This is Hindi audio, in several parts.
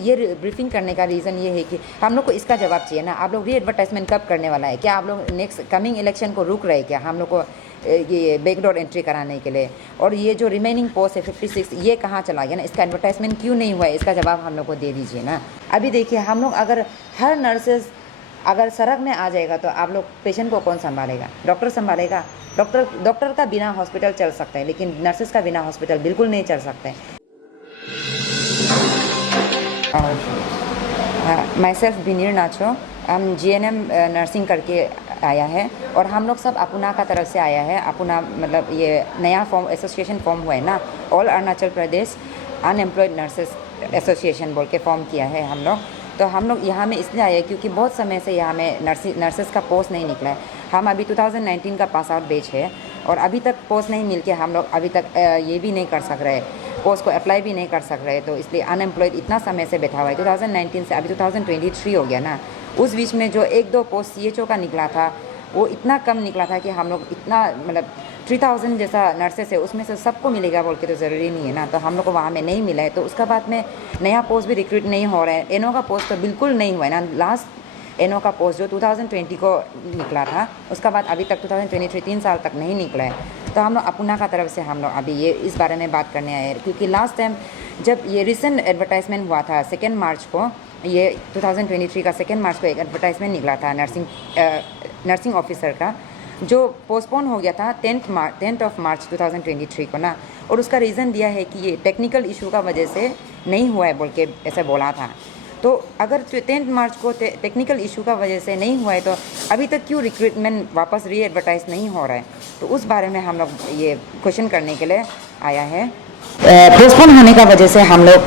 ये ब्रीफिंग करने का रीज़न ये है कि हम लोग को इसका जवाब चाहिए ना, आप लोग री एडवर्टाइजमेंट कब करने वाला है? क्या आप लोग नेक्स्ट कमिंग इलेक्शन को रुक रहे क्या हम लोग को ये बैकडोर एंट्री कराने के लिए? और ये जो रिमेनिंग पोस्ट है 56 ये कहाँ चला गया ना, इसका एडवर्टाइजमेंट क्यों नहीं हुआ है? इसका जवाब हम लोग को दे दीजिए ना। अभी देखिए हम लोग अगर हर नर्सेज अगर सड़क में आ जाएगा तो आप लोग पेशेंट को कौन संभालेगा? डॉक्टर संभालेगा। डॉक्टर का बिना हॉस्पिटल चल सकता है, लेकिन नर्सेज का बिना हॉस्पिटल बिल्कुल नहीं चल सकता है। माई सेल्फ बिनीर नाचो, हम GNM नर्सिंग करके आया है और हम लोग सब अपुना का तरफ से आया है। अपुना मतलब ये नया फॉर्म एसोसिएशन फॉर्म हुआ है ना, all Arunachal Pradesh unemployed nurses association बोल के फॉर्म किया है हम लोग। तो हम लोग यहाँ में इसलिए आए क्योंकि बहुत समय से यहाँ में नर्सेस का पोस्ट नहीं निकला है। हम अभी 2019 का पास आउट बैच है और अभी तक पोस्ट नहीं मिल के हम लोग अभी तक ये भी नहीं कर सक रहे, पोस्ट को अप्लाई भी नहीं कर सक रहे। तो इसलिए अनएम्प्लॉयड इतना समय से बैठा हुआ है। 2019 से अभी 2023 हो गया ना, उस बीच में जो 1-2 पोस्ट CHO का निकला था वो इतना कम निकला था कि हम लोग इतना मतलब 3000 जैसा नर्सेस है उसमें से सबको मिलेगा बोल के तो ज़रूरी नहीं है ना। तो हम लोग को वहाँ में नहीं मिला है। तो उसका बाद में नया पोस्ट भी रिक्रूट नहीं हो रहा है। NO का पोस्ट तो बिल्कुल नहीं हुआ है ना। लास्ट NO का पोस्ट जो 2020 को निकला था उसका बाद अभी तक 2023 3 साल तक नहीं निकला है। तो हम लोग अपुना का तरफ से हम लोग अभी ये इस बारे में बात करने आए हैं क्योंकि लास्ट टाइम जब ये रिसेंट एडवर्टाइजमेंट हुआ था 2 मार्च को, ये 2023 का 2 मार्च को एक एडवर्टाइजमेंट निकला था नर्सिंग ऑफिसर का, जो पोस्टपोन हो गया था 10th ऑफ मार्च 2023 को ना। और उसका रीज़न दिया है कि ये टेक्निकल इशू का वजह से नहीं हुआ है बोल के ऐसे बोला था। तो अगर 10 मार्च को टेक्निकल इशू का वजह से नहीं हुआ है तो अभी तक क्यों रिक्रूटमेंट वापस री एडवर्टाइज नहीं हो रहा है? तो उस बारे में हम लोग ये क्वेश्चन करने के लिए आया है। पोस्टपोन होने का वजह से हम लोग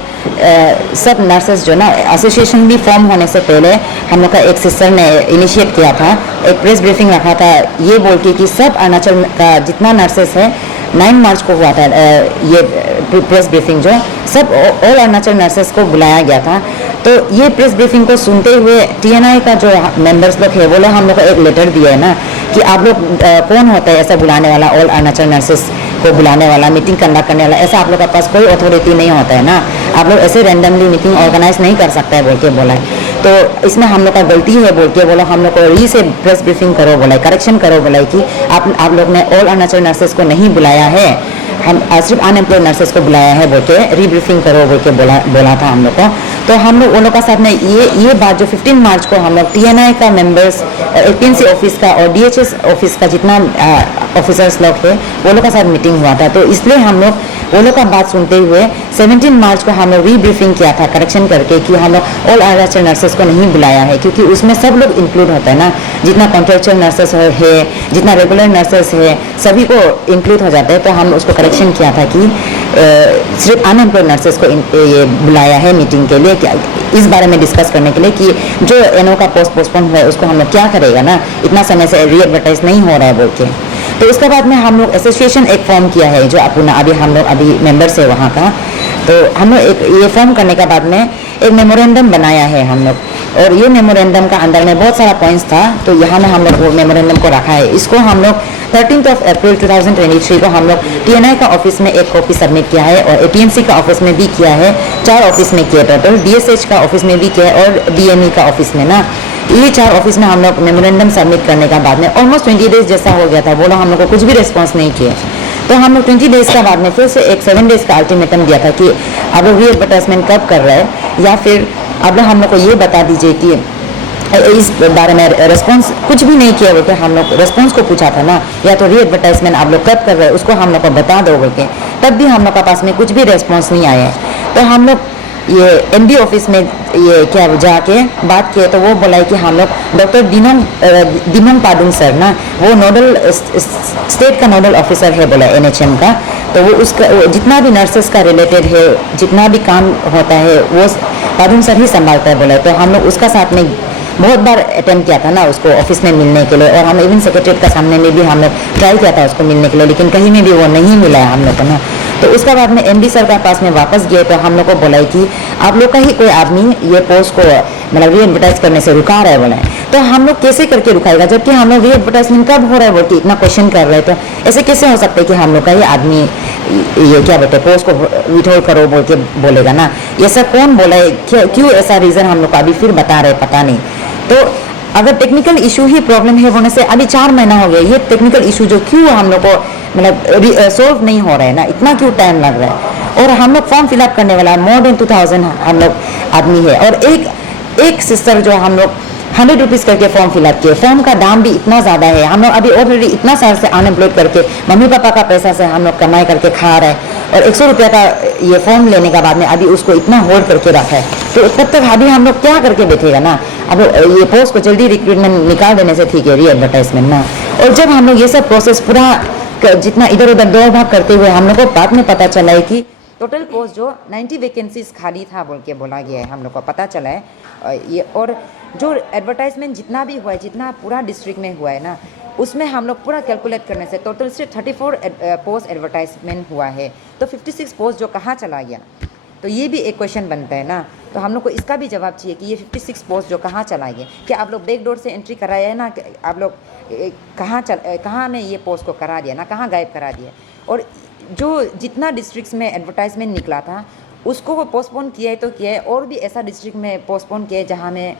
सब नर्सेस जो ना एसोसिएशन भी फॉर्म होने से पहले हम लोग का एक सिस्टर ने इनिशिएट किया था, एक प्रेस ब्रीफिंग रखा था ये बोल के कि सब अरुणाचल का जितना नर्सेस है 9 मार्च को हुआ था ये प्रेस ब्रीफिंग जो सब ऑल अरुणाचल नर्सेस को बुलाया गया था। तो ये प्रेस ब्रीफिंग को सुनते हुए TNI का जो मेंबर्स लोग है वो लोग हम लोग को एक लेटर दिया है ना कि आप लोग कौन होता है ऐसा बुलाने वाला, ऑल अरुणाचल नर्सेस को बुलाने वाला, मीटिंग कंडक्ट करने वाला, ऐसा आप लोग के पास कोई अथॉरिटी नहीं होता है ना, आप लोग ऐसे रैंडमली मीटिंग ऑर्गेनाइज नहीं कर सकता है बोल के बोला है। तो इसमें हम लोग का गलती है बोल के बोला, हम लोग को री से प्रेस ब्रीफिंग करो बोला है, करेक्शन करो बोला है कि आप लोग ने ऑल अरुणाचल नर्सेस को नहीं बुलाया है, हम सिर्फ अनएम्प्लॉयड नर्सेस को बुलाया है बोल के रीब्रीफिंग करो बोल के बोला था हम लोग को। तो हम लोग उन लोग का साथ में ये बात जो 15 मार्च को हम लोग TNI का मेंबर्स, APNC ऑफिस का और DHS ऑफिस का जितना ऑफिसर्स लोग है वो लोग का साथ मीटिंग हुआ था। तो इसलिए हम लोग वो लोग का बात सुनते हुए 17 मार्च को हम लोग रीब्रीफिंग किया था करेक्शन करके कि हम लोग ऑल अरुणाचल नर्सेस को नहीं बुलाया है क्योंकि उसमें सब लोग इंक्लूड होता है ना, जितना कॉन्ट्रेक्चुअल नर्सेस है, जितना रेगुलर नर्सेस है, सभी को इंक्लूड हो जाता है। तो हम उसको करेक्शन किया था कि सिर्फ अनएम्प्लॉयड नर्सेस को ये बुलाया है मीटिंग के लिए, इस बारे में डिस्कस करने के लिए कि जो NO का पोस्टपोन हुआ है उसको हम लोग क्या करेगा ना, इतना समय से री एडवर्टाइज नहीं हो रहा है बोल के। तो उसके बाद में हम लोग एसोसिएशन एक फॉर्म किया है जो अपुना, अभी हम लोग अभी मेंबर्स है वहाँ का। तो हम लोग एक ये फॉर्म करने के बाद में एक मेमोरेंडम बनाया है हम लोग, और ये मेमोरेंडम का अंदर में बहुत सारा पॉइंट्स था। तो यहाँ में हम लोग वो मेमोरेंडम को रखा है। इसको हम लोग 13 अप्रैल 2023 को हम लोग TNI का ऑफिस में एक कॉपी सबमिट किया है और APNC का ऑफिस में भी किया है, 4 ऑफिस में किया टोटल, DSH का ऑफिस में भी किया है और DME का ऑफिस में ना, ये 4 ऑफिस में हम लोग मेमोरेंडम सबमिट करने का बाद में ऑलमोस्ट 20 डेज जैसा हो गया था। बोलो हम लोग को कुछ भी रिस्पॉन्स नहीं किए। तो हम लोग 20 डेज का बाद में फिर से एक 7 डेज का अल्टीमेटम दिया था कि आप लोग री एडवर्टाइजमेंट कब कर रहे हैं, या फिर आप लोग हम लोग को ये बता दीजिए कि इस बारे में रेस्पॉन्स कुछ भी नहीं किया बोल के हम लोग रेस्पॉन्स को पूछा था ना, या तो री एडवर्टाइजमेंट आप लोग कब कर रहे हैं उसको हम लोग को बता दो बोल के, तब भी हम लोग के पास में कुछ भी रेस्पॉन्स नहीं आया है। तो हम लोग ये MD ऑफिस में ये क्या जाके बात किए तो वो बोला है कि हम लोग डॉक्टर दिनोंग पादुंग सर ना, वो नोडल स्टेट का नोडल ऑफिसर है बोला NHM का। तो वो उसका जितना भी नर्सेस का रिलेटेड है, जितना भी काम होता है वो पादुंग सर ही संभालता है बोला। तो हम लोग उसका साथ में बहुत बार अटेम्प्ट किया था ना उसको ऑफिस में मिलने के लिए, और हम इवन सेक्रेटरीट का सामने में भी हम लोग ट्राई किया था उसको मिलने के लिए, लेकिन कहीं में भी वो नहीं मिला है हम लोग को ना। तो उसके बाद में MD सर के पास में वापस गए तो हम लोग को बोला कि आप लोग का ही कोई आदमी ये पोस्ट को मतलब री एडवर्टाइज करने से रुका रहा है बोला है। तो हम लोग कैसे करके रुकाएगा, जबकि हम लोग ये एडवर्टाइजमेंट कब हो रहा है बोल के इतना क्वेश्चन कर रहे थे। ऐसे कैसे हो सकता है कि हम लोग का ये आदमी ये क्या बोलते हैं पोस्ट को विथहोल्ड करो बोल के बोलेगा ना। ऐसा कौन बोला है, क्यों ऐसा रीज़न हम लोग को अभी फिर बता रहे पता नहीं। तो अगर टेक्निकल इशू ही प्रॉब्लम है होने से अभी 4 महीना हो गया, ये टेक्निकल इशू जो क्यों हम लोग को मतलब सोल्व नहीं हो रहा है ना, इतना क्यों टाइम लग रहा है। और हम लोग फॉर्म फिलअप करने वाला मोर देन 2000 हम लोग आदमी है, और एक सिस्टर जो हम लोग 100 रुपीज़ करके फॉर्म फिलअप किए। फॉर्म का दाम भी इतना ज़्यादा है, हम लोग अभी ऑलरेडी इतना साल से अनएम्प्लॉयड करके मम्मी पापा का पैसा से हम लोग कमाई करके खा रहे हैं, और 100 रुपये का ये फॉर्म लेने के बाद में अभी उसको इतना होल्ड करके रखा है। तो तब तक अभी हम लोग क्या करके बैठेगा ना। अब ये पोस्ट को जल्दी रिक्रूटमेंट निकाल देने से ठीक है, री एडवर्टाइजमेंट ना। और जब हम लोग ये सब प्रोसेस पूरा जितना इधर उधर दौड़ भाग करते हुए हम लोग को बाद में पता चला है कि टोटल पोस्ट जो 90 वैकेंसीज खाली था बोल के बोला गया है, हम लोग को पता चला है ये। और जो एडवर्टाइजमेंट जितना भी हुआ है, जितना पूरा डिस्ट्रिक्ट में हुआ है ना, उसमें हम लोग पूरा कैलकुलेट करने से टोटल सिर्फ 34 पोस्ट एडवर्टाइजमेंट हुआ है। तो 56 पोस्ट जो कहाँ चला गया, तो ये भी एक क्वेश्चन बनता है ना। तो हम लोग को इसका भी जवाब चाहिए कि ये 56 पोस्ट जो कहाँ चला गया, क्या आप लोग बैकडोर से एंट्री कराया है ना, आप लोग कहाँ ने ये पोस्ट को करा दिया ना, कहाँ गायब करा दिया। और जो जितना डिस्ट्रिक्ट्स में एडवर्टाइजमेंट निकला था उसको वो पोस्टपोन किया है तो किया है, और भी ऐसा डिस्ट्रिक्ट में पोस्टपोन किया है जहाँ में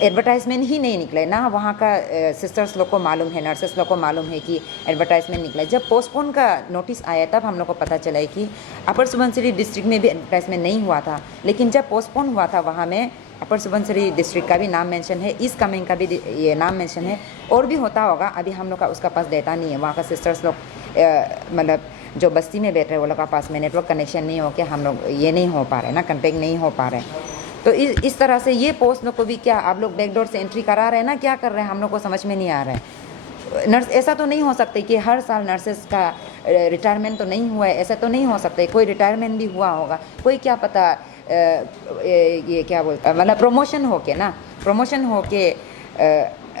एडवर्टाइजमेंट ही नहीं निकले ना। वहाँ का सिस्टर्स लोग को मालूम है, नर्सेस लोग को मालूम है कि एडवर्टाइजमेंट निकला है। जब पोस्टपोन का नोटिस आया तब हम लोग को पता चला है कि अपर सुबनसिरी डिस्ट्रिक्ट में भी एडवर्टाइजमेंट नहीं हुआ था, लेकिन जब पोस्टपोन हुआ था वहाँ में अपर सुबनसिरी डिस्ट्रिक्ट का भी नाम मेंशन है, ईस्ट कामेंग का भी ये नाम मेंशन है, और भी होता होगा। अभी हम लोग का उसका पास डेटा नहीं है। वहाँ का सिस्टर्स लोग मतलब जो बस्ती में बैठ रहे वो लोग का पास में नेटवर्क कनेक्शन नहीं हो के हम लोग ये नहीं हो पा रहे ना, कॉन्टेक्ट नहीं हो पा रहे। तो इस तरह से ये पोस्ट लोग को भी क्या आप लोग बैकडोर से एंट्री करा रहे हैं ना, क्या कर रहे हैं हम लोग को समझ में नहीं आ रहा है। नर्स ऐसा तो नहीं हो सकता कि हर साल नर्सेस का रिटायरमेंट तो नहीं हुआ है, ऐसा तो नहीं हो सकता है। कोई रिटायरमेंट भी हुआ होगा, कोई क्या पता ये क्या बोलता मतलब प्रमोशन हो के ना, प्रमोशन हो के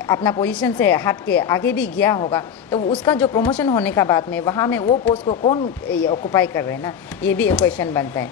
अपना पोजीशन से हट के आगे भी गया होगा। तो उसका जो प्रमोशन होने का बाद में वहाँ में वो पोस्ट को कौन ऑक्यूपाई कर रहे हैं ना, ये भी एक क्वेश्चन बनता है।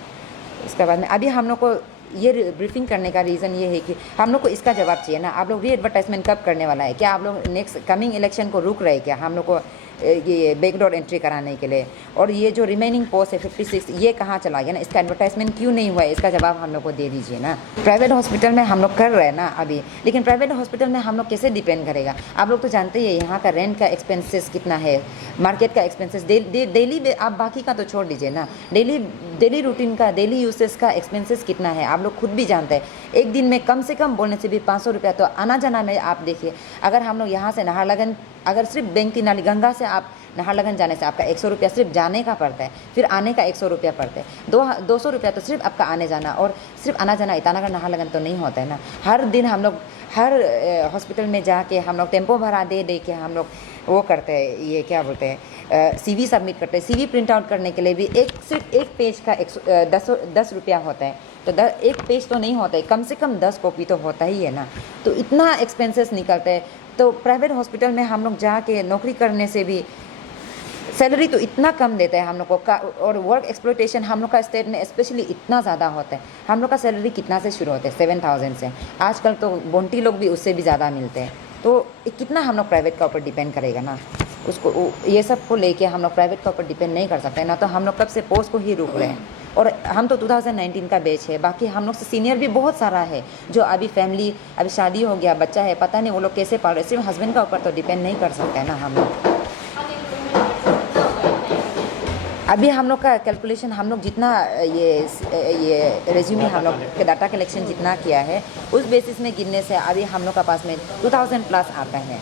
इसके बाद में अभी हम लोग को ये ब्रीफिंग करने का रीज़न ये है कि हम लोग को इसका जवाब चाहिए ना, आप लोग री एडवर्टाइजमेंट कब करने वाला है, क्या आप लोग नेक्स्ट कमिंग इलेक्शन को रुक रहे क्या हम लोग को ये बैकडोर एंट्री कराने के लिए। और ये जो रिमेनिंग पोस्ट है 56 ये कहाँ चला गया ना, इसका एडवर्टाइजमेंट क्यों नहीं हुआ है, इसका जवाब हम लोग को दे दीजिए ना। प्राइवेट हॉस्पिटल में हम लोग कर रहे हैं ना अभी, लेकिन प्राइवेट हॉस्पिटल में हम लोग कैसे डिपेंड करेगा। आप लोग तो जानते ही है यहाँ का रेंट का एक्सपेंसेस कितना है, मार्केट का एक्सपेंसेस डेली आप बाकी का तो छोड़ दीजिए ना, डेली रूटीन का डेली यूसेस का एक्सपेंसेस कितना है आप लोग खुद भी जानते हैं। एक दिन में कम से कम बोलने से भी 500 रुपया तो आना जाना में आप देखिए। अगर हम लोग यहाँ से नाहरलगन अगर सिर्फ बैंक की नाली गंगा से आप नाहरलगन जाने से आपका 100 रुपया सिर्फ जाने का पड़ता है, फिर आने का 100 रुपया पड़ता है, 200 रुपया तो सिर्फ आपका आने जाना, और सिर्फ आना जाना ईटानगर नाहरलगन तो नहीं होता है ना। हर दिन हम लोग हर हॉस्पिटल में जाके हम लोग टेम्पो भरा दे के हम लोग वो करते हैं, ये क्या बोलते हैं CV सबमिट करते हैं। CV प्रिंट आउट करने के लिए भी सिर्फ एक पेज का 10 रुपया होता है। तो एक पेज तो नहीं होता है, कम से कम 10 कॉपी तो होता ही है ना। तो इतना एक्सपेंसेस निकलते हैं। तो प्राइवेट हॉस्पिटल में हम लोग जाके नौकरी करने से भी सैलरी तो इतना कम देता है हम लोग को, और वर्क एक्सप्लॉयटेशन हम लोग का स्टेट में स्पेशली इतना ज़्यादा होता है। हम लोग का सैलरी कितना से शुरू होता है 7000 से, आजकल तो बोंटी लोग भी उससे भी ज़्यादा मिलते हैं। तो कितना हम लोग प्राइवेट का ऊपर डिपेंड करेगा ना, उसको ये सब को लेके हम लोग प्राइवेट का ऊपर डिपेंड नहीं कर सकते ना। तो हम लोग कब से पोस्ट को ही रोक रहे हैं। और हम तो 2019 का बैच है, बाकी हम लोग से सीनियर भी बहुत सारा है जो अभी फैमिली अभी शादी हो गया, बच्चा है, पता नहीं वो लोग कैसे पाल रहे। सिर्फ हस्बैंड का ऊपर तो डिपेंड नहीं कर सकते हैं ना हम लोग। अभी हम लोग का कैलकुलेशन हम लोग जितना ये रेज्यूमे हम लोग के डाटा कलेक्शन जितना किया है उस बेसिस में गिनने से अभी हम लोग का पास में 2000 प्लस आता है।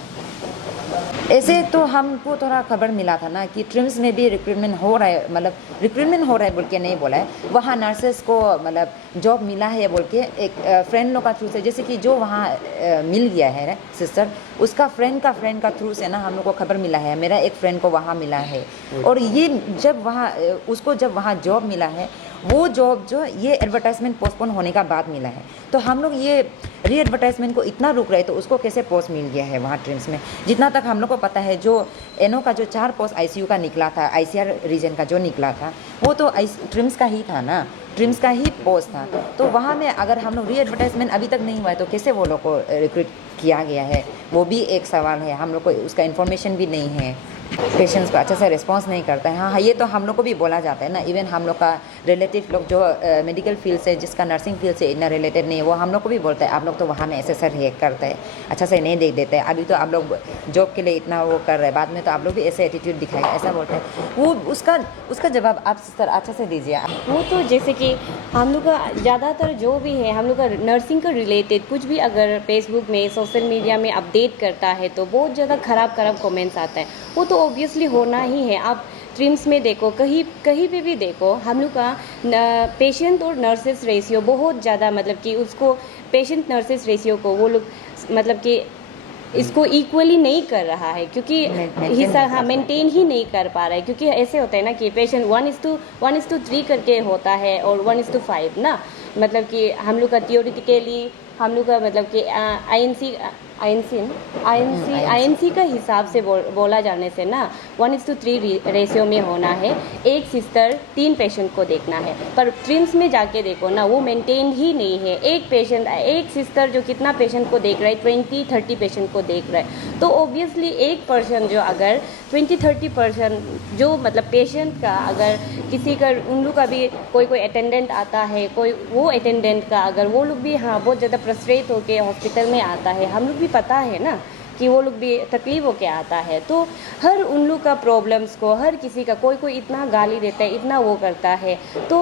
ऐसे तो हमको थोड़ा खबर मिला था ना कि ट्रिम्स में भी रिक्रूटमेंट हो रहा है, मतलब रिक्रूटमेंट हो रहा है बोल के नहीं बोला है, वहाँ नर्सेस को मतलब जॉब मिला है बोल के एक फ्रेंड लोग का थ्रू से, जैसे कि जो वहाँ मिल गया है सिस्टर, उसका फ्रेंड का थ्रू से ना हम लोग को खबर मिला है। मेरा एक फ्रेंड को वहाँ मिला है, और ये जब वहाँ उसको जब वहाँ जॉब मिला है वो जॉब जो ये एडवर्टाइजमेंट पोस्टपोन होने का बाद मिला है। तो हम लोग ये री एडवर्टाइजमेंट को इतना रुक रहे, तो उसको कैसे पोस्ट मिल गया है वहाँ ट्रिम्स में। जितना तक हम लोग को पता है, जो एनओ का जो 4 पोस्ट आईसीयू का निकला था, आईसीआर रीजन का जो निकला था, वो तो ट्रिम्स का ही था ना, ट्रिम्स का ही पोस्ट था। तो वहाँ में अगर हम लोग री एडवर्टाइजमेंट अभी तक नहीं हुआ है, तो कैसे वो लोग को रिक्रूट किया गया है, वो भी एक सवाल है। हम लोग को उसका इन्फॉर्मेशन भी नहीं है, पेशेंट्स को अच्छा से रिस्पॉन्स नहीं करता है। हाँ, ये तो हम लोग को भी बोला जाता है ना। इवन हम लोग का रिलेटिव लोग जो मेडिकल फील्ड से, जिसका नर्सिंग फील्ड से इतना रिलेटेड नहीं है, वो हम लोग को भी बोलता है आप लोग तो वहाँ में ऐसे रिएक्ट करते हैं, अच्छा से नहीं देख देते हैं, अभी तो आप लोग जॉब के लिए इतना वो कर रहे हैं, बाद में तो आप लोग भी ऐसे एटीट्यूड दिखाएगा, ऐसा बोलते हैं। वो उसका जवाब आप सर अच्छा से दीजिए। वो तो जैसे कि हम लोग का ज़्यादातर जो भी है, हम लोग का नर्सिंग का रिलेटेड कुछ भी अगर फेसबुक में, सोशल मीडिया में अपडेट करता है तो बहुत ज़्यादा ख़राब कमेंट्स आता है। वो तो ऑब्वियसली होना ही है। आप ट्रिम्स में देखो, कहीं पे भी देखो, हम लोग का पेशेंट और नर्सेस रेशियो बहुत ज़्यादा, मतलब कि उसको पेशेंट नर्सेस रेशियो को वो लोग मतलब कि इसको इक्वली नहीं कर रहा है, क्योंकि हिस्सा मेंटेन ही नहीं कर पा रहा है। क्योंकि ऐसे होता है ना कि पेशेंट 1:3 करके होता है और 1:5 ना, मतलब कि हम लोग का थियोरिटिकली हम लोग का मतलब कि आईएनसी का हिसाब से बोला जाने से ना 1:3 रेशियो में होना है। एक सिस्टर 3 पेशेंट को देखना है, पर ट्रिम्स में जाके देखो ना, वो मेंटेन ही नहीं है। एक सिस्टर जो कितना पेशेंट को देख रहा है, 20-30 पेशेंट को देख रहा है। तो ऑब्वियसली एक पर्सन जो अगर 20-30% जो मतलब पेशेंट का, अगर किसी का उन लोग का भी कोई अटेंडेंट आता है, कोई वो अटेंडेंट का अगर वो लोग भी हाँ बहुत ज़्यादा फ्रस्ट्रेट होकर हॉस्पिटल में आता है, हम लोग भी पता है ना कि वो लोग भी तकलीफ होके आता है। तो हर उन लोग का प्रॉब्लम्स को, हर किसी का कोई इतना गाली देता है, इतना वो करता है। तो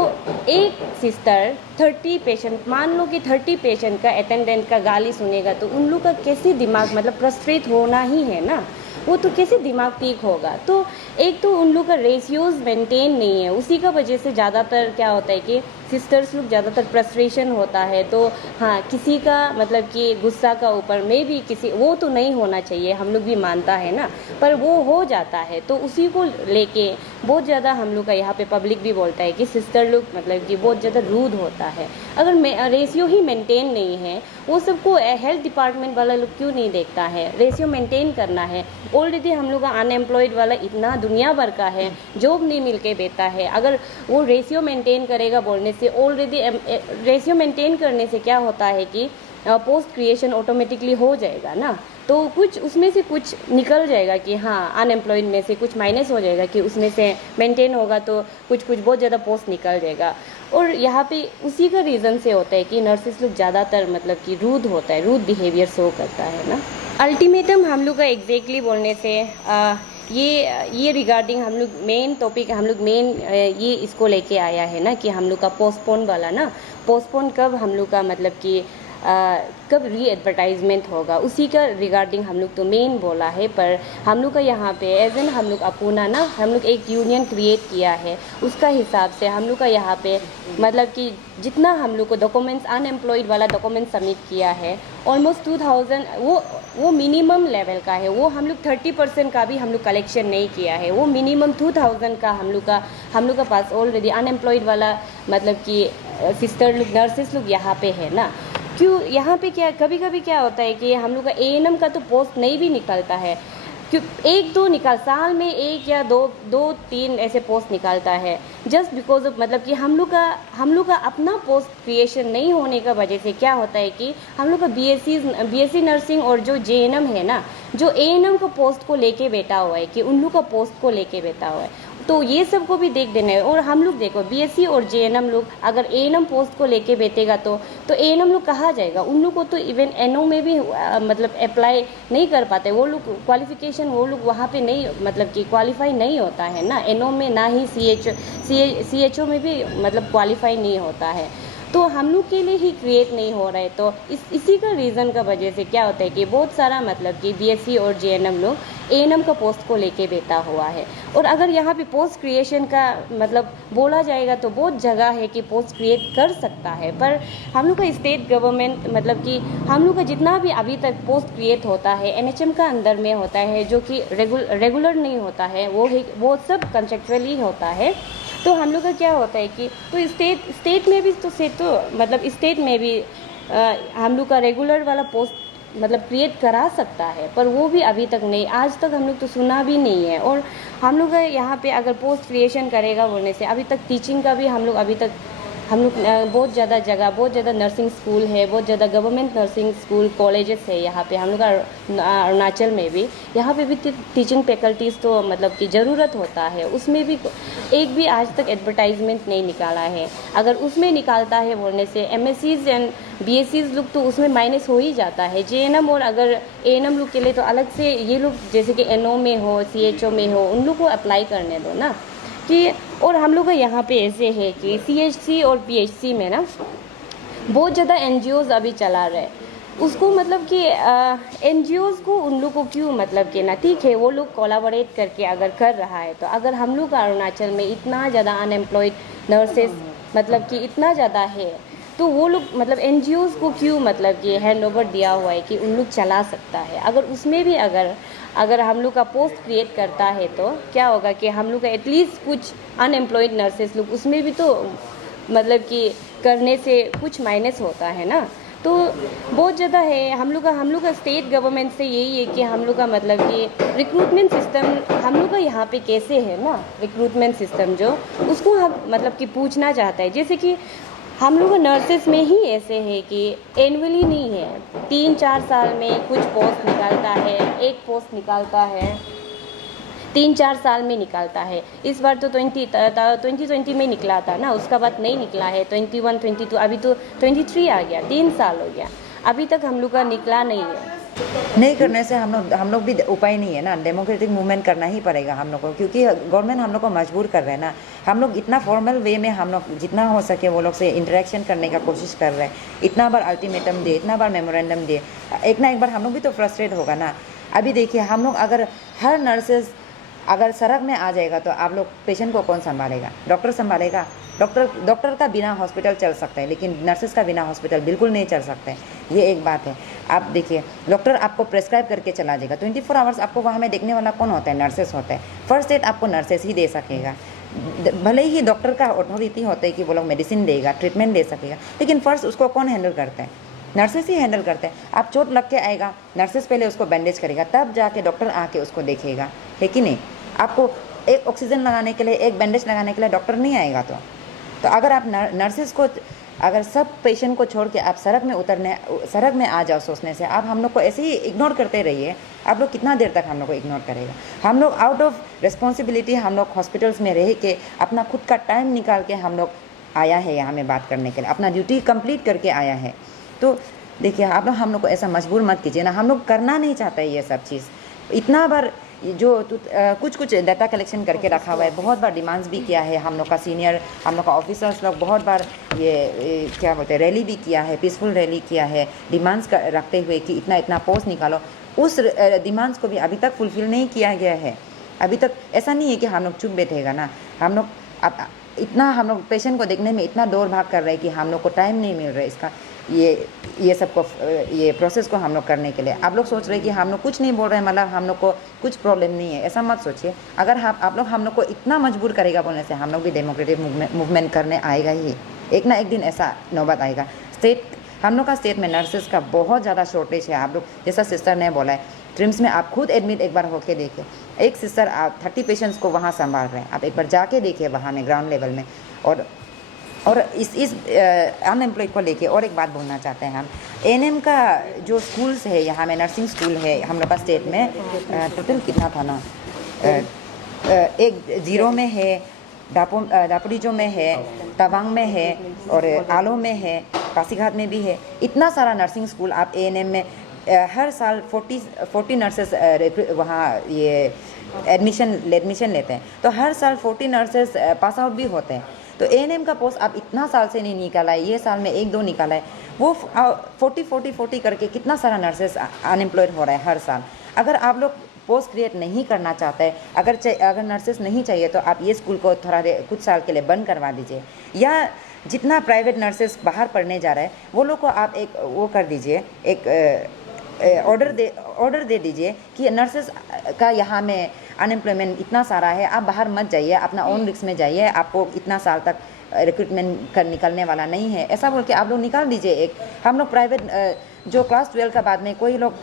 एक सिस्टर 30 पेशेंट, मान लो कि 30 पेशेंट का अटेंडेंट का गाली सुनेगा, तो उन लोग का कैसे दिमाग मतलब फ्रस्ट्रेट होना ही है ना, वो तो कैसे दिमाग ठीक होगा। तो एक तो उन लोग का रेशियोज मेंटेन नहीं है, उसी का वजह से ज़्यादातर क्या होता है कि सिस्टर्स लोग ज़्यादातर फ्रस्ट्रेशन होता है। तो हाँ, किसी का मतलब कि गुस्सा का ऊपर में भी किसी, वो तो नहीं होना चाहिए, हम लोग भी मानता है ना, पर वो हो जाता है। तो उसी को लेके बहुत ज़्यादा हम लोग का यहाँ पे पब्लिक भी बोलता है कि सिस्टर लोग मतलब कि बहुत ज़्यादा रूड होता है। अगर रेशियो ही मेंटेन नहीं है, वो सबको हेल्थ डिपार्टमेंट वाला लोग क्यों नहीं देखता है, रेशियो मेंटेन करना है। ऑलरेडी हम लोग का अनएम्प्लॉयड वाला इतना दुनिया भर का है, जॉब नहीं मिल के देता है। अगर वो रेशियो मेंटेन करेगा बोलने से, ऑलरेडी रेशियो मेंटेन करने से क्या होता है कि पोस्ट क्रिएशन ऑटोमेटिकली हो जाएगा ना, तो कुछ उसमें से कुछ निकल जाएगा कि हाँ अनएम्प्लॉयड में से कुछ माइनस हो जाएगा कि उसमें से मेंटेन होगा, तो कुछ बहुत ज़्यादा पोस्ट निकल जाएगा। और यहाँ पे उसी का रीज़न से होता है कि नर्सेस लोग ज़्यादातर मतलब कि रूड होता है, रूड बिहेवियर शो करता है ना। अल्टीमेटम हम लोग का एग्जैक्टली बोलने से ये रिगार्डिंग हम लोग मेन टॉपिक, हम लोग मेन ये इसको लेके आया है ना कि हम लोग का पोस्टपोन वाला ना, पोस्टपोन कब हम लोग का मतलब कि कब री एडवर्टाइजमेंट होगा, उसी का रिगार्डिंग हम लोग तो मेन बोला है। पर हम लोग का यहाँ पे एज एन हम लोग अपना ना, हम लोग एक यूनियन क्रिएट किया है, उसका हिसाब से हम लोग का यहाँ पे मतलब कि जितना हम लोग को डॉक्यूमेंट्स अनएम्प्लॉयड वाला डॉक्यूमेंट सबमिट किया है, ऑलमोस्ट 2000 वो मिनिमम लेवल का है। वो हम लोग 30% का भी हम लोग कलेक्शन नहीं किया है, वो मिनिमम 2000 का हम लोग का पास ऑलरेडी अनएम्प्लॉयड वाला मतलब कि सिस्टर लोग, नर्सेस लोग यहाँ पे है ना। क्यों यहाँ पे क्या कभी कभी क्या होता है कि हम लोग का एएनएम का तो पोस्ट नहीं भी निकलता है, क्यों 1-2 निकाल, साल में 1 या 2-3 ऐसे पोस्ट निकालता है, जस्ट बिकॉज ऑफ मतलब कि हम लोग का अपना पोस्ट क्रिएशन नहीं होने का वजह से क्या होता है कि हम लोग का बीएससी नर्सिंग और जो जेएनएम है ना, जो एएनएम का पोस्ट को लेके बैठा हुआ है कि उन लोग का पोस्ट को लेके बैठा हुआ है। तो ये सब को भी देख देना है। और हम लोग देखो बीएससी और जेएनएम लोग अगर एएनएम पोस्ट को लेके बैठेगा तो एएनएम लोग कहाँ जाएगा, उन लोग को तो इवन एनओ में भी मतलब अप्लाई नहीं कर पाते, वो लोग क्वालिफिकेशन वो लोग वहाँ पे नहीं मतलब कि क्वालिफाई नहीं होता है ना, एनओ में ना ही सीएचओ में भी मतलब क्वालिफाई नहीं होता है। तो हम लोग के लिए ही क्रिएट नहीं हो रहा है। तो इसी का रीज़न का वजह से क्या होता है कि बहुत सारा मतलब कि बीएससी और जेएनएम लोग एएनएम का पोस्ट को लेके बैठा हुआ है। और अगर यहाँ पे पोस्ट क्रिएशन का मतलब बोला जाएगा तो बहुत जगह है कि पोस्ट क्रिएट कर सकता है, पर हम लोग का स्टेट गवर्नमेंट मतलब कि हम लोग का जितना भी अभी तक पोस्ट क्रिएट होता है एनएचएम का अंदर में होता है, जो कि रेगुलर नहीं होता है, वो सब कंट्रेक्चुअली होता है। तो हम लोग का क्या होता है कि तो स्टेट में भी तो मतलब स्टेट में भी हम लोग का रेगुलर वाला पोस्ट मतलब क्रिएट करा सकता है, पर वो भी अभी तक नहीं, आज तक हम लोग तो सुना भी नहीं है। और हम लोग यहाँ पे अगर पोस्ट क्रिएशन करेगा बोलने से अभी तक टीचिंग का भी हम लोग बहुत ज़्यादा जगह, बहुत ज़्यादा नर्सिंग स्कूल है, बहुत ज़्यादा गवर्नमेंट नर्सिंग स्कूल कॉलेजेस है यहाँ पे हम लोग अरुणाचल में भी। यहाँ पे भी टीचिंग फैकल्टीज़ तो मतलब कि ज़रूरत होता है, उसमें भी एक भी आज तक एडवर्टाइजमेंट नहीं निकाला है। अगर उसमें निकालता है बोलने से MSCs एंड BSCs लोग तो उसमें माइनस हो ही जाता है। JNM और अगर ANM लोग के लिए तो अलग से ये लोग जैसे कि NO में हो, CHO में हो, उन लोग को अप्लाई करने दो ना कि। और हम लोग का यहाँ पे ऐसे है कि CHC और PHC में ना बहुत ज़्यादा NGOs अभी चला रहे, उसको मतलब कि NGOs को उन लोग को क्यों मतलब कि ना, ठीक है वो लोग कोलाबोरेट करके अगर कर रहा है, तो अगर हम लोग का अरुणाचल में इतना ज़्यादा अनएम्प्लॉयड नर्सेस मतलब कि इतना ज़्यादा है, तो वो लोग मतलब NGOs को क्यों मतलब कि हैंड ओवर दिया हुआ है कि उन लोग चला सकता है। अगर उसमें भी अगर हम लोग का पोस्ट क्रिएट करता है तो क्या होगा कि हम लोग का एटलीस्ट कुछ अनएम्प्लॉयड नर्सेस लोग उसमें भी तो मतलब कि करने से कुछ माइनस होता है ना। तो बहुत ज़्यादा है हम लोग का स्टेट गवर्नमेंट से यही है कि हम लोग का मतलब कि रिक्रूटमेंट सिस्टम हम लोग का यहाँ पे कैसे है ना, रिक्रूटमेंट सिस्टम जो उसको हम मतलब कि पूछना चाहता है। जैसे कि हम लोग नर्सेस में ही ऐसे है कि एनुअली नहीं है, 3-4 साल में कुछ पोस्ट निकालता है, एक पोस्ट निकालता है 3-4 साल में निकालता है। इस बार तो 2020 में निकला था ना, उसका बाद नहीं निकला है 21, 22, अभी तो 23 आ गया, 3 साल हो गया, अभी तक हम लोग का निकला नहीं है। नहीं करने से हम लोग भी उपाय नहीं है ना, डेमोक्रेटिक मूवमेंट करना ही पड़ेगा हम लोग को, क्योंकि गवर्नमेंट हम लोग को मजबूर कर रहे हैं ना। हम लोग इतना फॉर्मल वे में हम लोग जितना हो सके वो लोग से इंटरेक्शन करने का कोशिश कर रहे हैं, इतना बार अल्टीमेटम दे, इतना बार मेमोरेंडम दे, एक ना एक बार हम लोग भी तो फ्रस्ट्रेट होगा ना। अभी देखिए हम लोग अगर हर नर्सेज अगर सड़क में आ जाएगा तो आप लोग पेशेंट को कौन संभालेगा? डॉक्टर संभालेगा। डॉक्टर का बिना हॉस्पिटल चल सकता है, लेकिन नर्सेज का बिना हॉस्पिटल बिल्कुल नहीं चल सकता है, ये एक बात है। आप देखिए डॉक्टर आपको प्रेस्क्राइब करके चला जाएगा, 24 आवर्स आपको वहाँ में देखने वाला कौन होता है? नर्सेस होता है। फर्स्ट एड आपको नर्सेस ही दे सकेगा, भले ही डॉक्टर का अथॉरिटी होता है कि वो लोग मेडिसिन देगा, ट्रीटमेंट दे सकेगा, लेकिन फर्स्ट उसको कौन हैंडल करता है? नर्सेस ही हैंडल करते हैं। आप चोट लग के आएगा, नर्सेस पहले उसको बैंडेज करेगा, तब जाके डॉक्टर आके उसको देखेगा, है कि नहीं? आपको एक ऑक्सीजन लगाने के लिए, एक बैंडेज लगाने के लिए डॉक्टर नहीं आएगा। तो अगर आप नर्सेस को, अगर सब पेशेंट को छोड़ के आप सड़क में आ जाओ सोचने से, आप हम लोग को ऐसे ही इग्नोर करते रहिए, आप लोग कितना देर तक हम लोग को इग्नोर करेगा? हम लोग आउट ऑफ रिस्पॉन्सिबिलिटी हम लोग हॉस्पिटल्स में रह के अपना खुद का टाइम निकाल के हम लोग आया है यहाँ में बात करने के लिए, अपना ड्यूटी कंप्लीट करके आया है। तो देखिए आप लोग हम लोग को ऐसा मजबूर मत कीजिए ना, हम लोग करना नहीं चाहते ये सब चीज़। इतना बार जो कुछ डाटा कलेक्शन करके रखा हुआ है, बहुत बार डिमांड्स भी किया है हम लोग का सीनियर, हम लोग का ऑफिसर्स लोग बहुत बार ये क्या बोलते हैं रैली भी किया है, पीसफुल रैली किया है, डिमांड्स रखते हुए कि इतना पोस्ट निकालो। उस डिमांड्स को भी अभी तक फुलफिल नहीं किया गया है। अभी तक ऐसा नहीं है कि हम लोग चुप बैठेगा ना, हम लोग इतना हम लोग पेशेंट को देखने में इतना दौड़ भाग कर रहे हैं कि हम लोग को टाइम नहीं मिल रहा है इसका ये सब को ये प्रोसेस को हम लोग करने के लिए। आप लोग सोच रहे हैं कि हम लोग कुछ नहीं बोल रहे हैं, मतलब हम लोग को कुछ प्रॉब्लम नहीं है, ऐसा मत सोचिए। अगर आप लोग हम लोग को इतना मजबूर करेगा बोलने से, हम लोग भी डेमोक्रेटिक मूवमेंट करने आएगा ही, एक ना एक दिन ऐसा नौबत आएगा। हम लोग का स्टेट में नर्सेज का बहुत ज़्यादा शॉर्टेज है। आप लोग जैसा सिस्टर ने बोला है, ट्रिम्स में आप खुद एडमिट एक बार होके देखिए, एक सिस्टर आप 30 पेशेंट्स को वहाँ संभाल रहे हैं, आप एक बार जाके देखिए वहाँ में ग्राउंड लेवल में। और इस अनएम्प्लॉयड को लेके और एक बात बोलना चाहते हैं हम, ANM का जो स्कूल्स है यहाँ में, नर्सिंग स्कूल है हम लोग का स्टेट में, टोटल कितना था ना, एक 0 में है, दापोरिजो में है, तवांग में है, और आलो में है, पासीघाट में भी है। इतना सारा नर्सिंग स्कूल आप ANM में हर साल 40 नर्सेस वहाँ ये एडमिशन लेते हैं, तो हर साल 40 नर्सेस पास आउट भी होते हैं। तो ANM का पोस्ट आप इतना साल से नहीं निकाला है, ये साल में 1-2 निकाला है, वो 40 करके कितना सारा नर्सेस अनएम्प्लॉयड हो रहा है हर साल। अगर आप लोग पोस्ट क्रिएट नहीं करना चाहते हैं, अगर नर्सेस नहीं चाहिए, तो आप ये स्कूल को कुछ साल के लिए बंद करवा दीजिए, या जितना प्राइवेट नर्सेस बाहर पढ़ने जा रहे हैं वो लोग को आप एक वो कर दीजिए, एक ऑर्डर दे दीजिए कि नर्सेस का यहाँ में अनएम्प्लॉयमेंट इतना सारा है, आप बाहर मत जाइए, अपना ओन रिस्क में जाइए, आपको इतना साल तक रिक्रूटमेंट कर निकलने वाला नहीं है, ऐसा बोल के आप लोग निकाल दीजिए। एक हम लोग प्राइवेट जो क्लास 12 का बाद में कोई लोग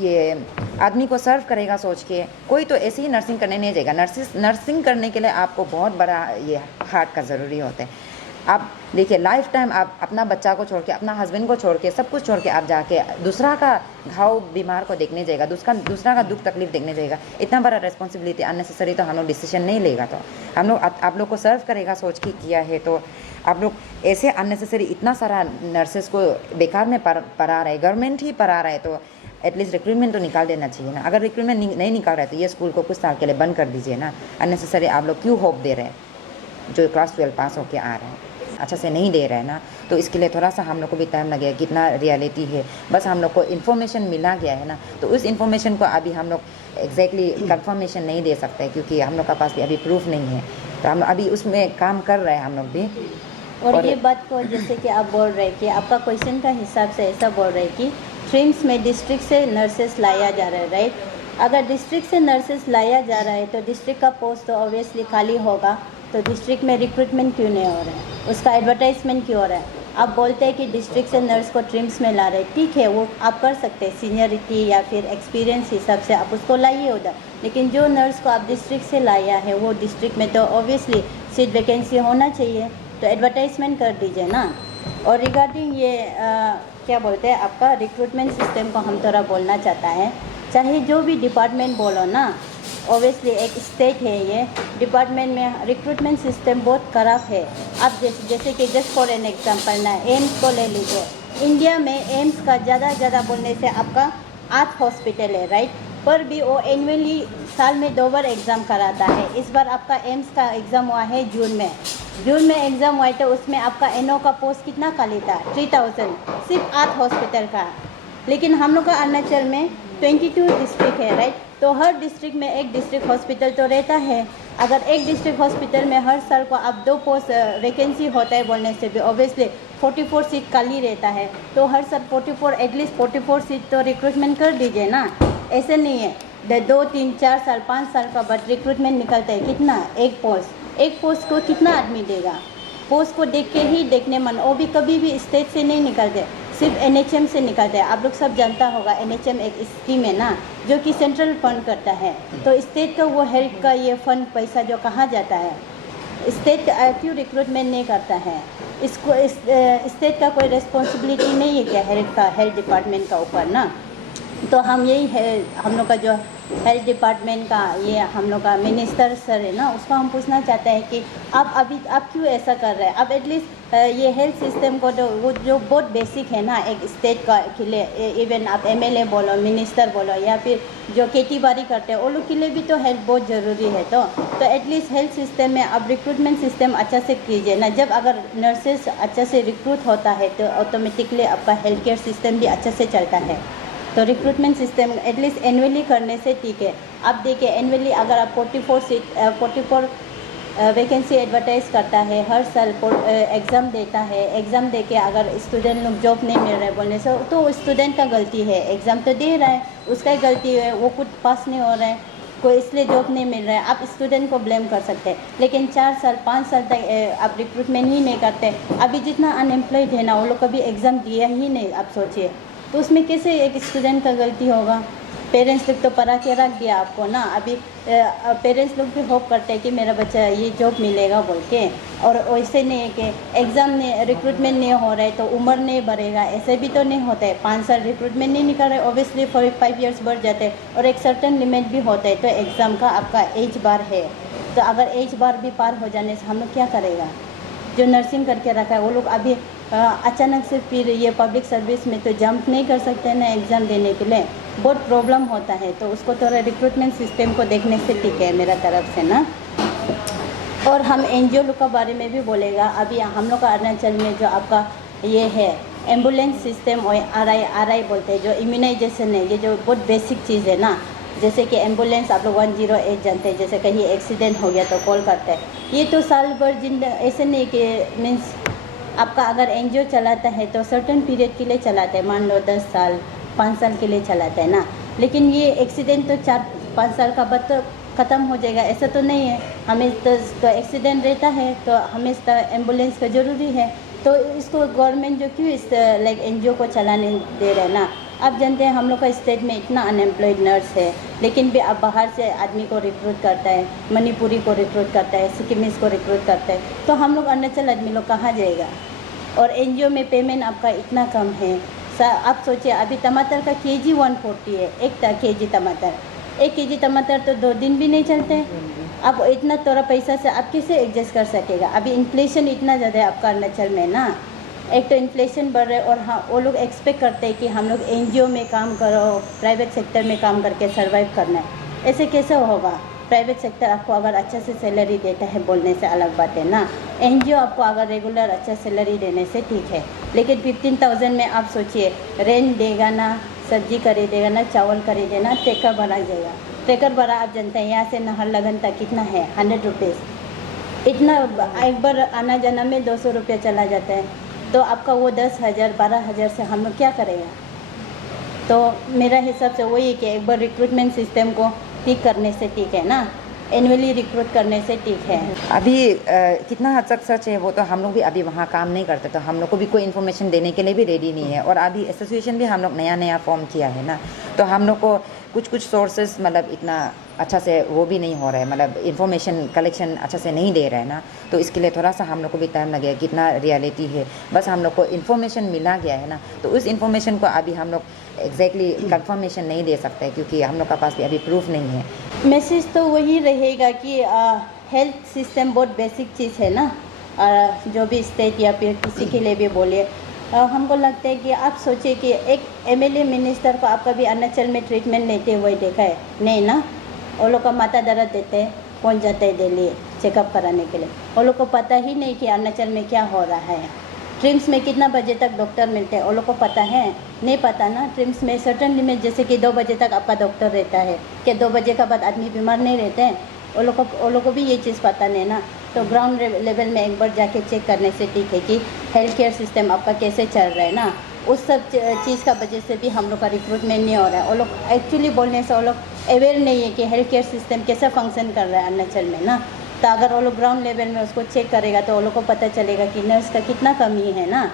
ये आदमी को सर्व करेगा सोच के, कोई तो ऐसे ही नर्सिंग करने नहीं जाएगा। नर्सिंग करने के लिए आपको बहुत बड़ा ये हार्ट का ज़रूरी होता है। आप देखिए लाइफ टाइम आप अपना बच्चा को छोड़ के, अपना हस्बैंड को छोड़ के, सब कुछ छोड़ के आप जाके दूसरा का घाव बीमार को देखने जाएगा, दूसरा का दुख तकलीफ देखने जाएगा। इतना बड़ा रिस्पॉन्सिबिलिटी अननेसेसरी तो हम लोग डिसीजन नहीं लेगा। तो हम लोग आप लोग को सर्व करेगा सोच के किया है, तो आप लोग ऐसे अननेसेसरी इतना सारा नर्सेस को बेकार में पढ़ा रहे, गवर्नमेंट ही पढ़ा रहा है, तो एटलीस्ट रिक्रूटमेंट तो निकाल देना चाहिए ना। अगर रिक्रूटमेंट नहीं निकाल रहे तो ये स्कूल को कुछ साल के लिए बंद कर दीजिए ना। अननेसेसरी आप लोग क्यों होप दे रहे हैं जो क्लास 12 पास होके आ रहे हैं, अच्छा से नहीं दे रहे हैं ना। तो इसके लिए थोड़ा सा हम लोग को भी टाइम लगेगा, कितना रियलिटी है। बस हम लोग को इन्फॉर्मेशन मिला गया है ना, तो उस इन्फॉर्मेशन को अभी हम लोग एग्जैक्टली कंफर्मेशन नहीं दे सकते क्योंकि हम लोग का पास भी अभी प्रूफ नहीं है। तो हम अभी उसमें काम कर रहे हैं हम लोग भी। और ये बात को जैसे कि आप बोल रहे हैं कि आपका क्वेश्चन का हिसाब से ऐसा बोल रहे हैं कि ट्रिम्स में डिस्ट्रिक्ट से नर्सेस लाया जा रहा है, राइट। अगर डिस्ट्रिक्ट से नर्सेस लाया जा रहा है तो डिस्ट्रिक्ट का पोस्ट तो ऑब्वियसली खाली होगा, तो डिस्ट्रिक्ट में रिक्रूटमेंट क्यों नहीं हो रहा है, उसका एडवर्टाइजमेंट क्यों हो रहा है। आप बोलते हैं कि डिस्ट्रिक्ट से नर्स को ट्रिम्स में ला रहे हैं, ठीक है वो आप कर सकते हैं, सीनियरिटी या फिर एक्सपीरियंस हिसाब से आप उसको लाइए उधर। लेकिन जो नर्स को आप डिस्ट्रिक्ट से लाया है वो डिस्ट्रिक्ट में तो ऑब्वियसली सीट वैकेंसी होना चाहिए, तो एडवर्टाइजमेंट कर दीजिए ना। और रिगार्डिंग ये क्या बोलते हैं आपका रिक्रूटमेंट सिस्टम को हम थोड़ा बोलना चाहता है। चाहे जो भी डिपार्टमेंट बोलो ना, ऑब्वियसली एक स्टेट है ये, डिपार्टमेंट में रिक्रूटमेंट सिस्टम बहुत ख़राब है। आप जैसे कि जस्ट फॉर एन एग्जांपल ना एम्स को ले लीजिए। इंडिया में एम्स का ज़्यादा बोलने से आपका 8 हॉस्पिटल है, राइट। पर भी वो एनुअली साल में 2 बार एग्ज़ाम कराता है। इस बार आपका एम्स का एग्ज़ाम हुआ है जून में एग्ज़ाम हुआ है, तो उसमें आपका एनओ का पोस्ट कितना खाली था, 3000, सिर्फ 8 हॉस्पिटल का। लेकिन हम लोग का अरुणाचल में 22 डिस्ट्रिक्ट है, राइट। तो हर डिस्ट्रिक्ट में एक डिस्ट्रिक्ट हॉस्पिटल तो रहता है। अगर एक डिस्ट्रिक्ट हॉस्पिटल में हर साल को आप 2 पोस्ट वैकेंसी होता है बोलने से भी ऑब्वियसली 44 सीट खाली रहता है, तो हर साल 44 एटलीस्ट 44 सीट तो रिक्रूटमेंट कर दीजिए ना। ऐसे नहीं है 2, 3, 4 साल 5 साल का बट रिक्रूटमेंट निकलता है कितना, एक पोस्ट को कितना आदमी देगा। पोस्ट को देख के ही देखने मन, वो भी कभी भी स्टेट से नहीं निकलते, सिर्फ NHM से निकलते हैं। आप लोग सब जानता होगा NHM एक स्कीम है ना जो कि सेंट्रल फंड करता है, तो स्टेट का वो हेल्थ का ये फंड पैसा जो कहाँ जाता है, स्टेट क्यों रिक्रूटमेंट नहीं करता है। इसको स्टेट का कोई रिस्पॉन्सिबिलिटी नहीं है क्या हेल्थ डिपार्टमेंट का ऊपर ना। तो हम यही है, हम लोग का जो हेल्थ डिपार्टमेंट का ये हम लोग का मिनिस्टर सर है ना, उसको हम पूछना चाहते हैं कि आप क्यों ऐसा कर रहे हैं। अब एटलीस्ट ये हेल्थ सिस्टम को तो वो जो बहुत बेसिक है ना एक स्टेट का के लिए, इवन आप MLA बोलो, मिनिस्टर बोलो, या फिर जो खेती बाड़ी करते हैं वो लोग के लिए भी तो हेल्थ बहुत ज़रूरी है। तो एटलीस्ट हेल्थ सिस्टम में आप रिक्रूटमेंट सिस्टम अच्छा से कीजिए ना। जब अगर नर्सेस अच्छा से रिक्रूट होता है तो ऑटोमेटिकली आपका हेल्थ केयर सिस्टम भी अच्छा से चलता है। तो रिक्रूटमेंट सिस्टम एटलीस्ट एनुअली करने से ठीक है। आप देखिए एनुअली अगर आप 44 वैकेंसी एडवर्टाइज करता है, हर साल एग्ज़ाम देता है, एग्ज़ाम दे के अगर स्टूडेंट लोग जॉब नहीं मिल रहा है बोलने से तो स्टूडेंट का गलती है। एग्ज़ाम तो दे रहा है, उसका ही गलती है, वो खुद पास नहीं हो रहा है, कोई इसलिए जॉब नहीं मिल रहा है, आप स्टूडेंट को ब्लेम कर सकते हैं। लेकिन 4 साल 5 साल तक आप रिक्रूटमेंट ही नहीं करते। अभी जितना अनएम्प्लॉयड है ना वो लोग कभी एग्ज़ाम दिया ही नहीं, आप सोचिए, तो उसमें कैसे एक स्टूडेंट का गलती होगा। पेरेंट्स लोग तो पढ़ा के रख दिया आपको ना। अभी पेरेंट्स लोग भी होप करते हैं कि मेरा बच्चा ये जॉब मिलेगा बोल के, और वैसे नहीं है कि एग्ज़ाम में रिक्रूटमेंट नहीं हो रहा है तो उम्र नहीं बढ़ेगा, ऐसे भी तो नहीं होता है। 5 साल रिक्रूटमेंट नहीं निकल रहा है, ऑब्वियसली 5 ईयर्स बढ़ जाते हैं और एक सर्टन लिमिट भी होता है। तो एग्ज़ाम का आपका एज बार है, तो अगर एज बार भी पार हो जाने से हम लोग क्या करेगा। जो नर्सिंग करके रखा है वो लोग अभी अचानक से फिर ये पब्लिक सर्विस में तो जंप नहीं कर सकते ना एग्ज़ाम देने के लिए, बहुत प्रॉब्लम होता है। तो उसको थोड़ा रिक्रूटमेंट सिस्टम को देखने से ठीक है मेरा तरफ से ना। और हम NGO लोग के बारे में भी बोलेगा। अभी हम लोग का अरुणाचल में जो आपका ये है एम्बुलेंस सिस्टम और RI बोलते हैं, जो इम्यूनाइजेशन है, ये जो बहुत बेसिक चीज़ है ना। जैसे कि एम्बुलेंस आप लोग 108 जानते हैं, जैसे कहीं एक्सीडेंट हो गया तो कॉल करते हैं। ये तो साल भर ऐसे नहीं कि मीन्स आपका अगर NGO चलाता है तो सर्टेन पीरियड के लिए चलाता है, मान लो 10 साल 5 साल के लिए चलाता है ना। लेकिन ये एक्सीडेंट तो 5 साल का बाद तो ख़त्म हो जाएगा, ऐसा तो नहीं है। हमें तो एक्सीडेंट रहता है तो हमें तो एम्बुलेंस का ज़रूरी है, तो इसको गवर्नमेंट जो क्यों इस लाइक NGO को चलाने दे रहे हैं ना। आप जानते हैं हम लोग का स्टेट में इतना अनएम्प्लॉयड नर्स है, लेकिन भी अब बाहर से आदमी को रिक्रूट करता है, मणिपुरी को रिक्रूट करता है, सिक्किमीज़ को रिक्रूट करता है, तो हम लोग अरुणाचल आदमी लोग कहाँ जाएगा। और NGO में पेमेंट आपका इतना कम है। आप सोचिए अभी टमाटर का KG 140 है, 1 kg टमाटर, 1 kg टमाटर तो 2 दिन भी नहीं चलते। अब इतना थोड़ा पैसा से आप कैसे एडजस्ट कर सकेगा। अभी इन्फ्लेशन इतना ज़्यादा है आपका अरुणाचल में ना, एक तो इन्फ्लेशन बढ़ रहा है और हाँ वो लोग एक्सपेक्ट करते हैं कि हम लोग NGO में काम करो, प्राइवेट सेक्टर में काम करके सर्वाइव करना है। ऐसे कैसे होगा। प्राइवेट सेक्टर आपको अगर अच्छा से सैलरी देता है बोलने से अलग बात है ना, NGO आपको अगर रेगुलर अच्छा सैलरी देने से ठीक है, लेकिन 15,000 में आप सोचिए रेंट देगा ना, सब्जी खरीदेगा ना, चावल खरीदेगा, ट्रैकर भरा जाएगा। ट्रैकर भरा आप जानते हैं यहाँ से नाहरलगुन तक कितना है, 100 रुपीज़। इतना एक बार आना जाना में 200 रुपया चला जाता है, तो आपका वो 10,000 12,000 से हम लोग क्या करेगा। तो मेरा हिसाब से वही है कि एक बार रिक्रूटमेंट सिस्टम को ठीक करने से ठीक है ना, एनुअली रिक्रूट करने से ठीक है। अभी कितना हद तक सच है वो तो हम लोग भी अभी वहाँ काम नहीं करते, तो हम लोग को भी कोई इन्फॉर्मेशन देने के लिए भी रेडी नहीं है। और अभी एसोसिएशन भी हम लोग नया फॉर्म किया है ना, तो हम लोग को कुछ सोर्सेस मतलब इतना अच्छा से वो भी नहीं हो रहा है, मतलब इन्फॉर्मेशन कलेक्शन अच्छा से नहीं दे रहे हैं ना, तो इसके लिए थोड़ा सा हम लोग को भी टाइम लगेगा। कितना रियलिटी है, बस हम लोग को इन्फॉर्मेशन मिला गया है ना, तो उस इन्फॉर्मेशन को अभी हम लोग एग्जैक्टली कंफर्मेशन नहीं दे सकते क्योंकि हम लोग का पास भी अभी प्रूफ नहीं है। मैसेज तो वही रहेगा कि हेल्थ सिस्टम बहुत बेसिक चीज़ है ना, जो भी स्टेट या फिर किसी के लिए भी बोलिए। हमको लगता है कि आप सोचिए कि एक MLA मिनिस्टर को आप कभी अरुणाचल में ट्रीटमेंट लेते हुए देखा है? नहीं ना। वो लोग का माथा दर्द देते हैं, पहुँच जाते हैं दिल्ली चेकअप कराने के लिए। वो लोग को पता ही नहीं कि अरुणाचल में क्या हो रहा है। ट्रिम्स में कितना बजे तक डॉक्टर मिलते हैं वो लोग को पता है? नहीं पता ना। ट्रिम्स में सर्टन लिमिट जैसे कि 2 बजे तक आपका डॉक्टर रहता है, क्या 2 बजे का बाद आदमी बीमार नहीं रहते हैं? वो लोग को भी ये चीज़ पता नहीं ना। तो ग्राउंड लेवल में एक बार जाके चेक करने से ठीक है कि हेल्थ केयर सिस्टम आपका कैसे चल रहा है ना। उस सब चीज़ का वजह से भी हम लोग का रिक्रूटमेंट नहीं हो रहा है। वो लोग एक्चुअली बोलने से वो लोग अवेयर नहीं है कि हेल्थ केयर सिस्टम कैसे फंक्शन कर रहा है अरुणाचल में ना। तो अगर वो लोग ग्राउंड लेवल में उसको चेक करेगा तो वो लोग को पता चलेगा कि नर्स का कितना कमी है ना।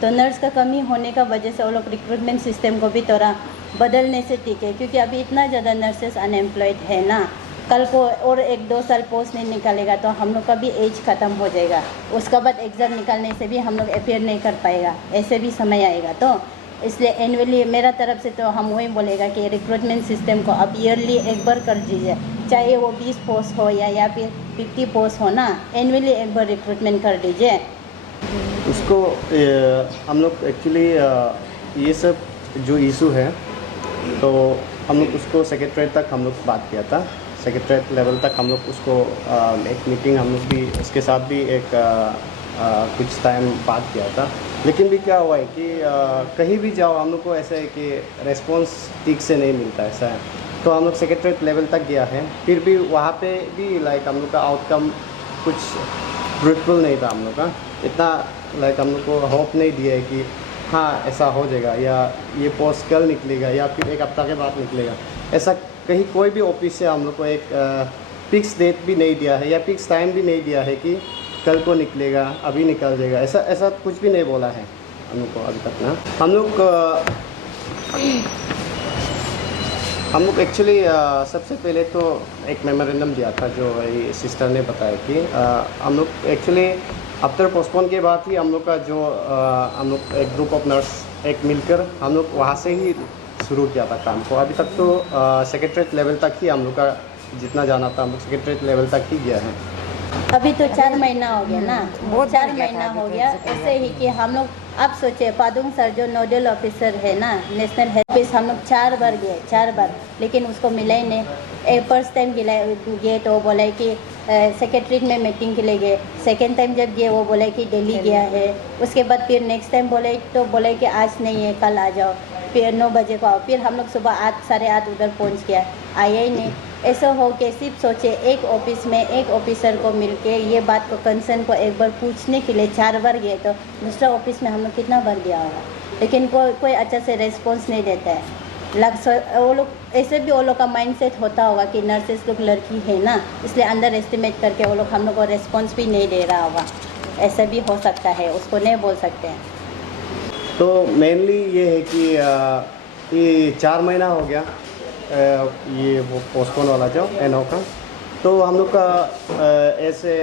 तो नर्स का कमी होने का वजह से वो लोग रिक्रूटमेंट सिस्टम को भी थोड़ा बदलने से ठीक है, क्योंकि अभी इतना ज़्यादा नर्सेस अनएम्प्लॉयड है ना। कल को और 1-2 साल पोस्ट नहीं निकालेगा तो हम लोग का भी एज ख़त्म हो जाएगा। उसका बाद एग्ज़ाम निकालने से भी हम लोग अपेयर नहीं कर पाएगा, ऐसे भी समय आएगा। तो इसलिए एनुअली मेरा तरफ से तो हम वही बोलेगा कि रिक्रूटमेंट सिस्टम को अब ईयरली एक बार कर दीजिए, चाहे वो 20 पोस्ट हो या फिर 50 पोस्ट हो ना, एनुअली एक बार रिक्रूटमेंट कर दीजिए। उसको हम लोग एक्चुअली ये सब जो इशू है तो हम लोग उसको सेक्रेटरीट तक हम लोग बात किया था। सेक्रेटरीट लेवल तक हम लोग उसको एक मीटिंग हम लोग भी उसके साथ भी एक कुछ टाइम बात किया था। लेकिन भी क्या हुआ है कि कहीं भी जाओ हम लोग को ऐसा है कि रेस्पॉन्स ठीक से नहीं मिलता ऐसा है। तो हम लोग सेक्रेटरीट लेवल तक गया है, फिर भी वहाँ पे भी लाइक हम लोग का आउटकम कुछ फ्रूटफुल नहीं था। हम लोग का इतना लाइक हम लोग को होप नहीं दिया है कि हाँ ऐसा हो जाएगा या ये पोस्ट कल निकलेगा या फिर 1 हफ्ता के बाद निकलेगा। ऐसा कहीं कोई भी ऑफिस से हम लोग को एक फिक्स डेट भी नहीं दिया है या फिक्स टाइम भी नहीं दिया है कि कल को निकलेगा, अभी निकल जाएगा, ऐसा कुछ भी नहीं बोला है हम लोग को अभी तक ना। हम लोग एक्चुअली सबसे पहले तो एक मेमोरेंडम दिया था जो ये सिस्टर ने बताया कि हम लोग एक्चुअली आफ्टर पोस्टपोन के बाद ही हम लोग का जो हम लोग एक ग्रुप ऑफ नर्स एक मिलकर हम लोग वहाँ से ही शुरू किया था काम को। अभी तक तो सेक्रेटरीट लेवल तक ही हम लोग का जितना जाना था हम लोग सेक्रेटरीट लेवल तक ही गया है। अभी तो 4 महीना हो गया ना, बहुत 4 बढ़ गया महीना था हो अभी तो गया। इससे ऐसे ही कि हम लोग आप सोचे पादुंग सर जो नोडल ऑफिसर है ना नेशनल हेल्थ ऑफिस, हम लोग 4 बार गए, 4 बार, लेकिन उसको मिला ही नहीं। फर्स्ट टाइम गए तो वो बोला कि सेक्रेटरीट में मीटिंग के लिए गए। सेकेंड टाइम जब गए वो बोला कि दिल्ली गया है। उसके बाद फिर नेक्स्ट टाइम बोले कि आज नहीं है कल आ जाओ, फिर 9 बजे को आओ। फिर हम लोग सुबह 8 साढ़े 8 उधर पहुंच गया, आया ही नहीं। ऐसा हो के सिर्फ सोचे एक ऑफिस में एक ऑफिसर को मिलके ये बात को कंसर्न को एक बार पूछने के लिए 4 बार गए, तो दूसरा ऑफिस में हम लोग कितना बार गया होगा, लेकिन कोई अच्छा से रेस्पॉन्स नहीं देता है। वो लोग ऐसे भी वो लोग का माइंडसेट होता होगा कि नर्सेस लोग लड़की है ना, इसलिए अंडर एस्टिमेट करके वो लोग हम लोग को रिस्पॉन्स भी नहीं दे रहा होगा। ऐसा भी हो सकता है, उसको नहीं बोल सकते हैं। तो मेनली ये है कि ये 4 महीना हो गया ये वो पोस्टपोन वाला जो एनओ का। तो हम लोग का ऐसे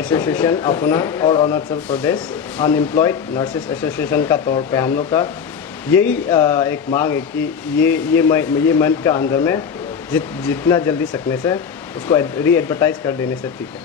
एसोसिएशन अपना और Arunachal Pradesh unemployed nurses association का तौर पे हम लोग का यही एक मांग है कि ये मंथ का अंदर में जितना जल्दी सकने से उसको री एडवर्टाइज़ कर देने से ठीक है।